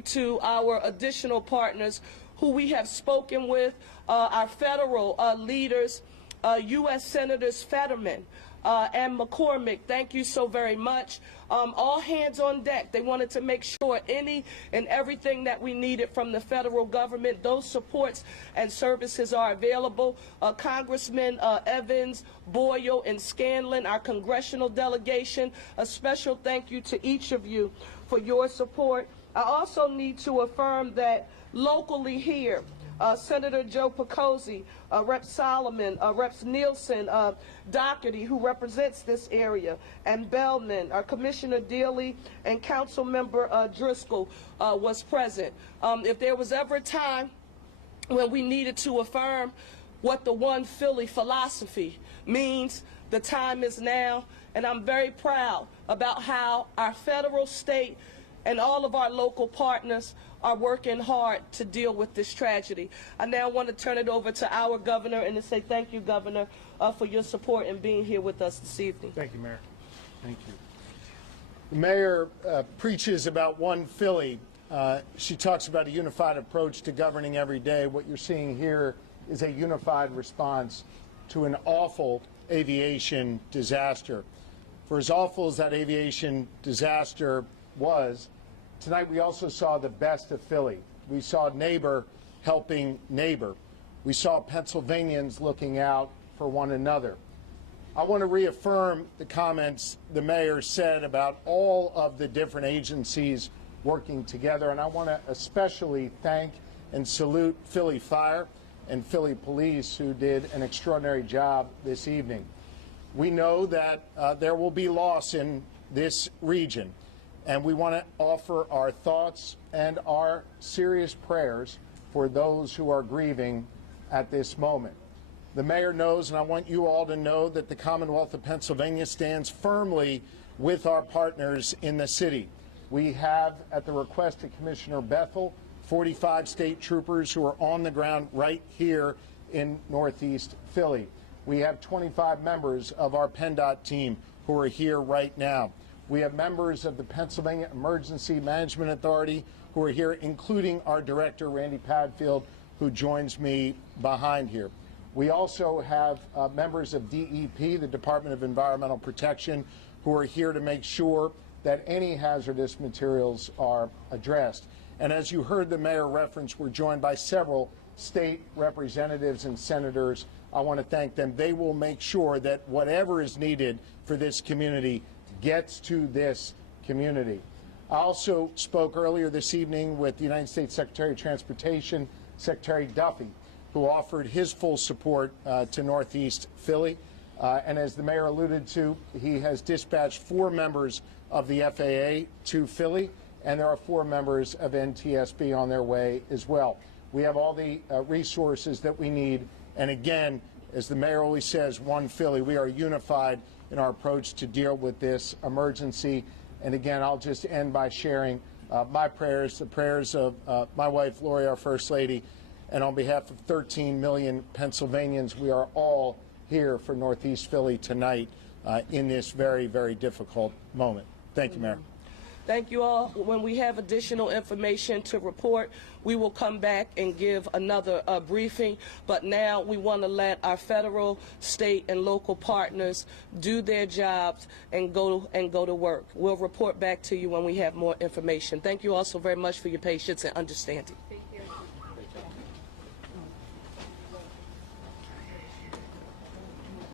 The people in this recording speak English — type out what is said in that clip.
you to our additional partners who we have spoken with, our federal leaders, U.S. Senators Fetterman and McCormick. Thank you so very much. All hands on deck. They wanted to make sure any and everything that we needed from the federal government, those supports and services are available. Congressman Evans, Boyle, and Scanlon, our congressional delegation, a special thank you to each of you for your support. I also need to affirm that locally here, Senator Joe Picozzi, Rep. Solomon, Reps. Nielsen, Doherty, who represents this area, and Bellman, Commissioner Dealey, and Councilmember Driscoll was present. If there was ever a time when we needed to affirm what the One Philly philosophy means, the time is now, and I'm very proud about how our federal, state, and all of our local partners are working hard to deal with this tragedy. I now want to turn it over to our governor and to say thank you, Governor, for your support and being here with us this evening. Thank you, Mayor. Thank you. The mayor preaches about One Philly. She talks about a unified approach to governing every day. What you're seeing here is a unified response to an awful aviation disaster. For as awful as that aviation disaster was, tonight we also saw the best of Philly. We saw neighbor helping neighbor. We saw Pennsylvanians looking out for one another. I want to reaffirm the comments the mayor said about all of the different agencies working together, and I want to especially thank and salute Philly Fire and Philly Police, who did an extraordinary job this evening. We know that there will be loss in this region, and we want to offer our thoughts and our serious prayers for those who are grieving at this moment. The mayor knows, and I want you all to know, that the Commonwealth of Pennsylvania stands firmly with our partners in the city. We have, at the request of Commissioner Bethel, 45 state troopers who are on the ground right here in Northeast Philly. We have 25 members of our PennDOT team who are here right now. We have members of the Pennsylvania Emergency Management Authority who are here, including our director, Randy Padfield, who joins me behind here. We also have members of DEP, the Department of Environmental Protection, who are here to make sure that any hazardous materials are addressed. And as you heard the mayor reference, we're joined by several state representatives and senators. I want to thank them. They will make sure that whatever is needed for this community gets to this community. I also spoke earlier this evening with the United States Secretary of Transportation, Secretary Duffy, who offered his full support to Northeast Philly. And as the mayor alluded to, he has dispatched 4 members of the FAA to Philly, and there are 4 members of NTSB on their way as well. We have all the resources that we need. And again, as the mayor always says, One Philly, we are unified in our approach to deal with this emergency. And again, I'll just end by sharing my prayers, the prayers of my wife, Lori, our First Lady, and on behalf of 13 million Pennsylvanians, we are all here for Northeast Philly tonight in this very, very difficult moment. Thank you, Mayor. Thank you all. When we have additional information to report, we will come back and give another briefing. But now we want to let our federal, state, and local partners do their jobs and go to work. We'll report back to you when we have more information. Thank you all so very much for your patience and understanding.